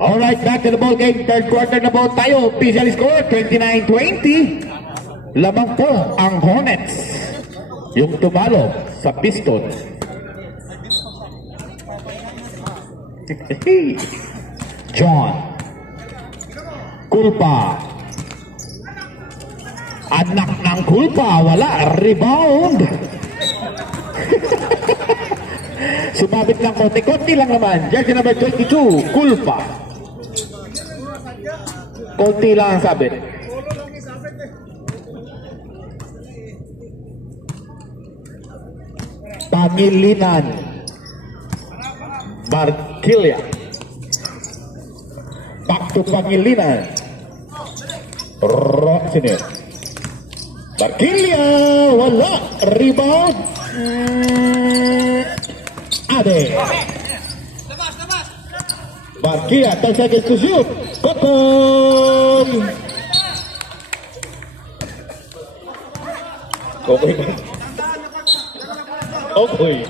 Alright, back to the ball game. Third quarter na po tayo. Official score, 29-20. Lamang po ang Hornets. Yung tumalo sa Pistons. John. Kulpa. Anak ng Kulpa. Wala. Rebound. Sumabit lang konti lang naman. Jersey number 22, Kulpa. Konti lang ang sabit. Pangilinan. Barquilla. Back to Pangilinan. Sini. Barquilla. Wala. Rebound. Ade. Barquilla, 10 seconds to shoot. Kokoy. Kokoy.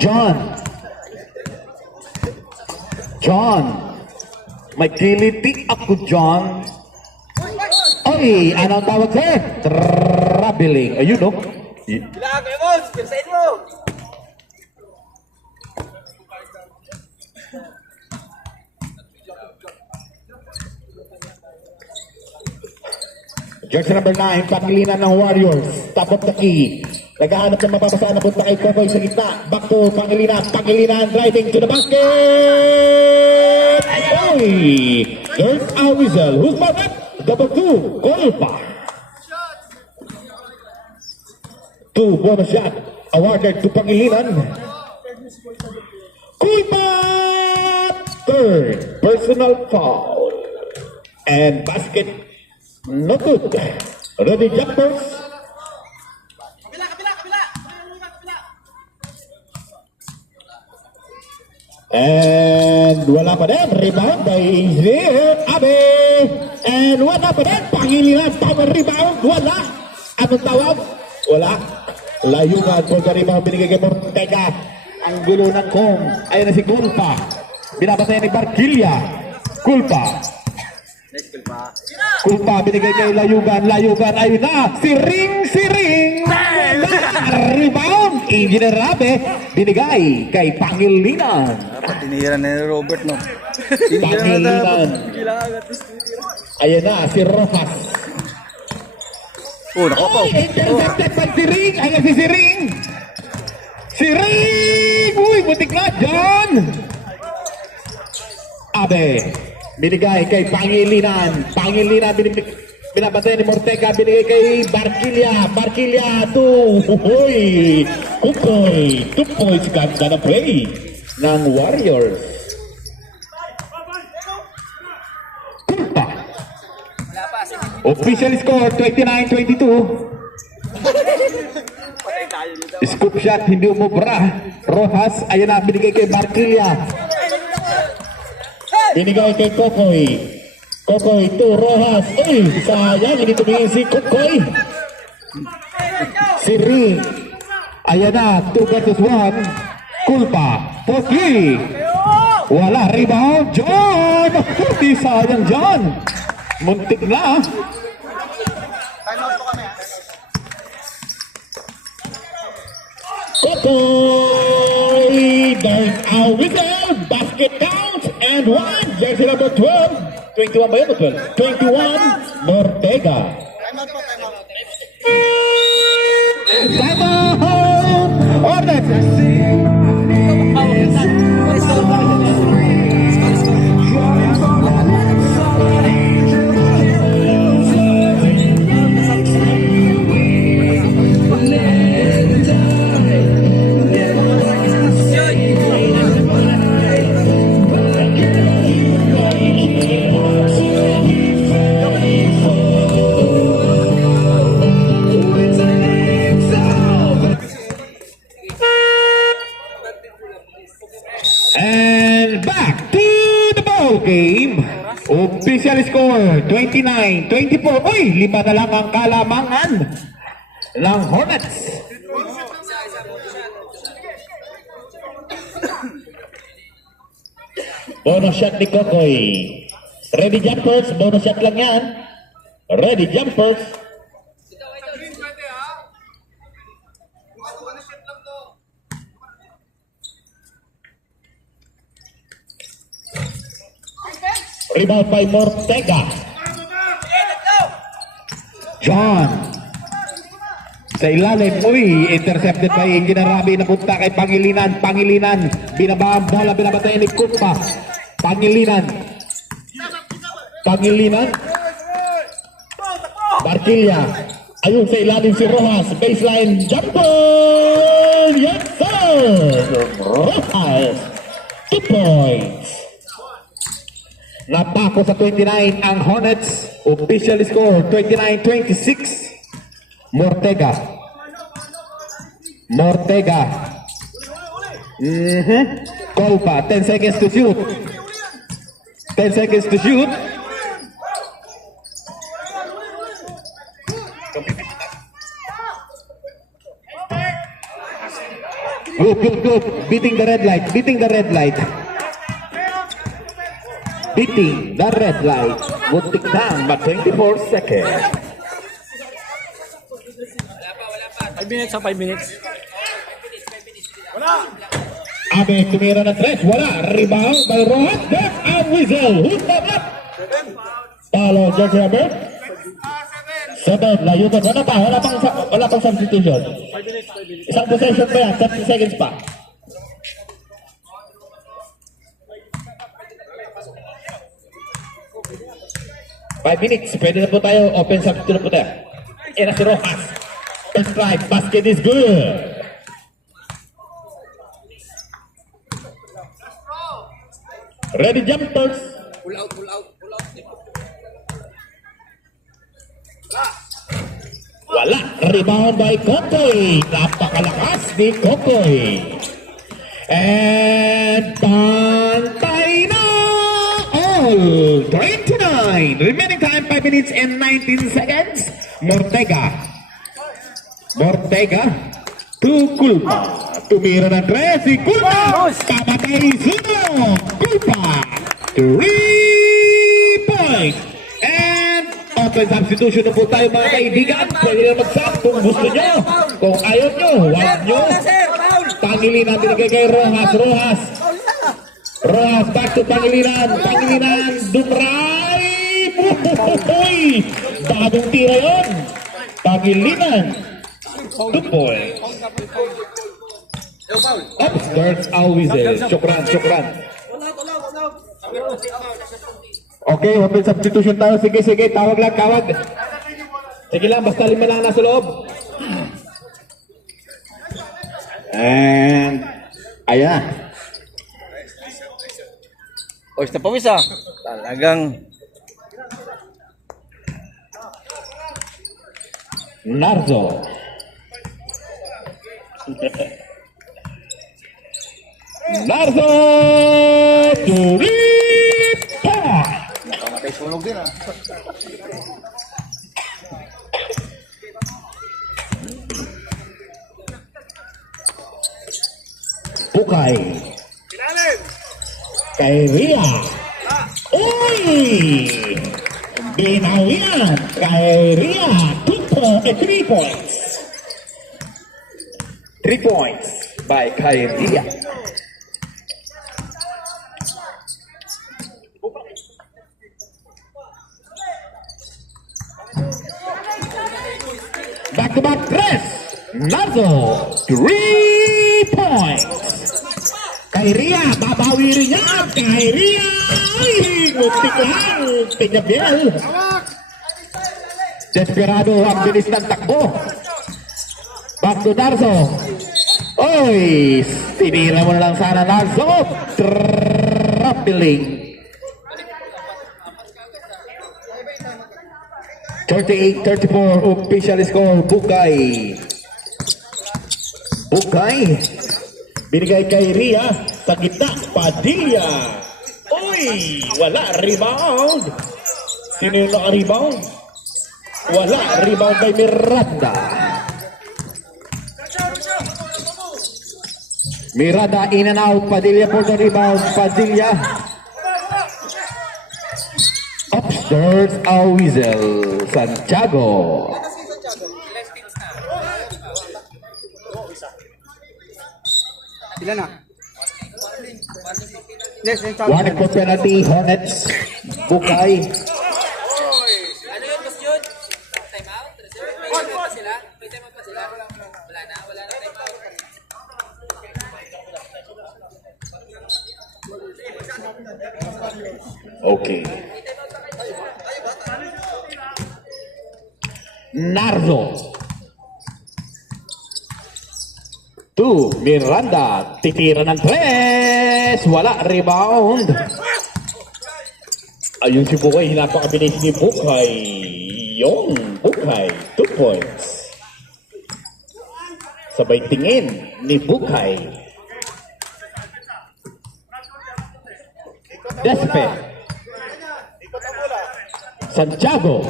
John. May kiliti ako, John. Oy, anong tawag sa'yo? Traveling. Ayun, no? Bilang kayo, boss! Pirsain mo! Jersey number 9, Pangilinan ng Warriors. Top of the key. Naghahanap ng mapapasaan na punta kay Kokoy sa gitna. Back to Pangilinan driving to the basket! Oy! There's a whistle. Who's marked? Double 2, Kulpa. 2 bonus shot awarded to Pangilinan. Kulpa! Third personal foul. And basket no good. Ready jumpers. Kabila! And wala pa din. Rebound by Abe. And wala pa din. Pangilinan. Power rebound. Wala. Anong tawag? Wala. Layunan. Pagka rebound binigay kay Mortega. Ang gulo ng Kong. Ayun na si Kulpa. Binabatayan ni Barquilla. Kulpa. Kulpa binigay kay Layugan. Ayun na. Siring. Rebound. Engineer Abe. Binigay kay Pangilinan. Tinira na ni Robert, no? Pangilinan. Ayan na, si Rojas. Oh, nakapaw. Intercepted pa si Ring. Ayan si Siring. Uy, butik na. John. Abe. Binigay kay Pangilinan. Binabatay ni Mortega. Binigay kay Barquilla. 2. Uy. Kukoy. 2 points ganda na play ng Warriors. Kulpa. Official score 29-22. Scoop shot hindi umubra. Rojas ayan na binigay kay Barquilla. Binigay kay Kokoy. 2 Rojas. Uy, sayang hindi tumingin si Kokoy. Si Ring. Ayan na 2 versus 1. Kulpa. Pogi. Wala. Rebound. John. Hindi sayang John. Muntik na. Kokoy. There's a whistle. Basket count. And 1. Jersey number 12. 21 ba yun? 12. 21. Mortega. Time out. Hornets. And back to the ball game. Official score, 29-24. Uy, 5 na lang ang kalamangan ng Hornets. Bonus shot ni Kokoy. Ready jumpers, bonus shot lang yan. Ready jumpers. Rebound by Mortega. John. Sa ilalim, uy, intercepted by Engineer Rabi, napunta kay Pangilinan. Pangilinan, binaba ang bola, binabatay ni Kumpa. Pangilinan. Pangilinan. Barquilla. Ayun sa ilalim si Rojas. Baseline jumper. Yes, sir. Rojas. 2 points. Napako sa 29 ang Hornets. Official score 29-26. Mortega. Mortega. Kolpa. 10 seconds to shoot. 10 seconds to shoot. Good. Beating the red light. Beating the red light. Beating the red light. Muntik down but 24 seconds. 5 minutes, 5 minutes. Abe tumira ng 3. Wala. Rebound by Rojas. Then a whistle. Who's the block? Palo, George Robert. 7. Layo doon. Wala pang substitution. Isang possession pa yan. 30 seconds pa. Five minutes. Pwede na po tayo. Open substitution na po tayo. Ina si Rojas. First strike. Basket is good. Ready jumpers. Pull out. Wala. Rebound by Kokoy. Napakalakas ni Kokoy. And pantay na all. 29. Remaining time 5 minutes and 19 seconds. Mortega to Kulpa. Tumira ng 3 si Kulpa. Pamatay Suno. Kulpa. 3 points. And open substitution na po tayo mga kaibigan. Pwede na mag-sub kung gusto nyo. Kung ayaw nyo, wag nyo. Pangilinan binigay kay Rojas. Rojas back to Pangilinan. Dumray. Uy! Bagong tira yun. Pangilinan. 2 points. Starts always Shukran. Okay, open substitution tayo. Sige, tawag. Sige lang, basta 5 lang nasa loob. And, ayan. Pawis na pawis ah. Talagang Narzo. Narzo! Turita! pamatay sunog din ah. Bukay. Kay Ria. Uy! Binawian kay Ria. 3 points. 3 points by kay Ria. Back-to-back press. Narzo. 3 points. Kay Ria, babawi rin niya. Kay Ria. Ay, muntik lang. Pinyabil. Desperado ang bilis ng takbo. Back to Narzo. Oy, tinira mo na lang sana Narzo. Trampling. 38-34 official score. Bukay. Binigay kay Ria sa gitna. Padilla. Uy, wala. Rebound. Sino yung naka-rebound? Wala. Rebound by Miranda. Miranda in and out. Padilla for the rebound. Padilla. Upstairs a whistle. Santiago. Ilan na? Yes, One for penalty. Hornets. Bukay. Ano yun, Boss Jude? Time out? May time out pa sila? May time out pa sila? Wala na time out. Okay. Nardo. Miranda. Titira ng tres. Wala. Rebound. Ayun si Bukay. Napakabilis ni Bukay. Yung Bukay. 2 points. Sabay tingin ni Bukay. Despe. Santiago.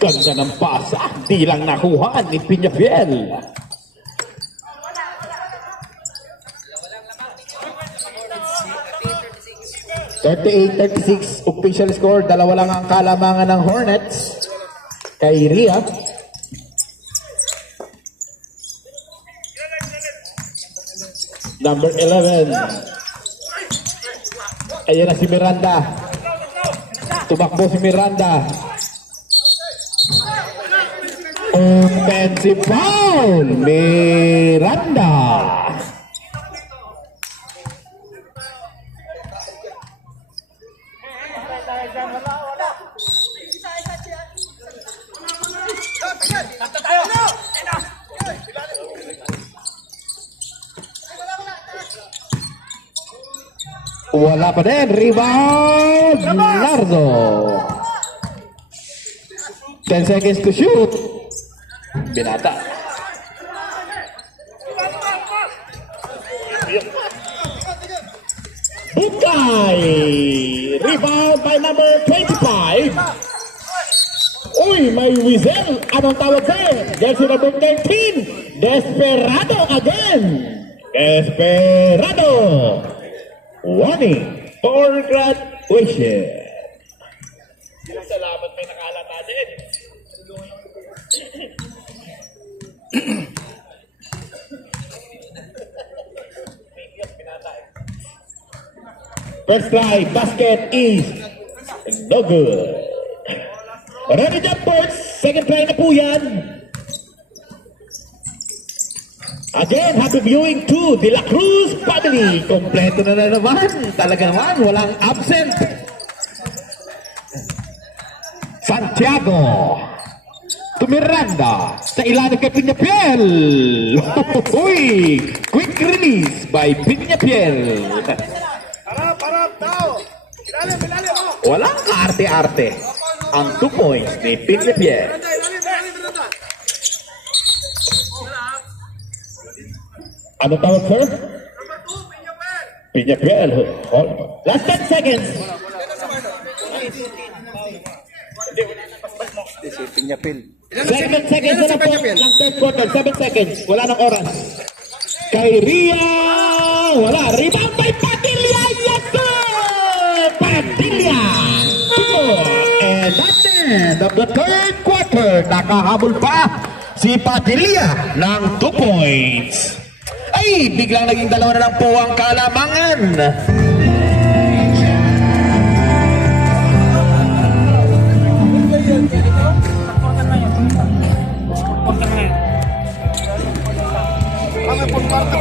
Ganda ng pasa. Di lang nakuha ni Piñafiel. (38-36) official score. Dalawa lang ang kalamangan ng Hornets kay Ria. Number 11. Ayan na si Miranda. Tumakbo si Miranda. Offensive foul. Miranda. Wala pa din. Rebound. Nardo. 10 seconds to shoot. Binata. Bukay. Rebound by number 25. Uy, may whistle. Anong tawag sa'yo? Jersey number 13. Desperado again. Desperado. Warning for graduation. Salamat, may nakalata din. First try, basket is no good. Ready jumpers, second try na po yan. Again, happy viewing to De La Cruz family. Kompleto na naman. Talaga naman, walang absent. Santiago. To Miranda. Sa ilalim kay Piñafiel. Uy! Quick release by Piñafiel. Harap, tao! Ilalim mo! Walang kaarte-arte. Ang 2 points ni Piñafiel. Ano tawag, sir? Piñafiel. Last 10 seconds. Si Piñafiel. 7 seconds na po. Lang third quarter. 7 seconds. Wala nang oras. Kay Ria. Wala. Rebound by Padilla. Yes, sir! Padilla. And that's the end of the third quarter. Nakahabol pa si Padilla ng 2 points. Ay, biglang naging dalawa na lang po ang kalamangan. Kami pagparta.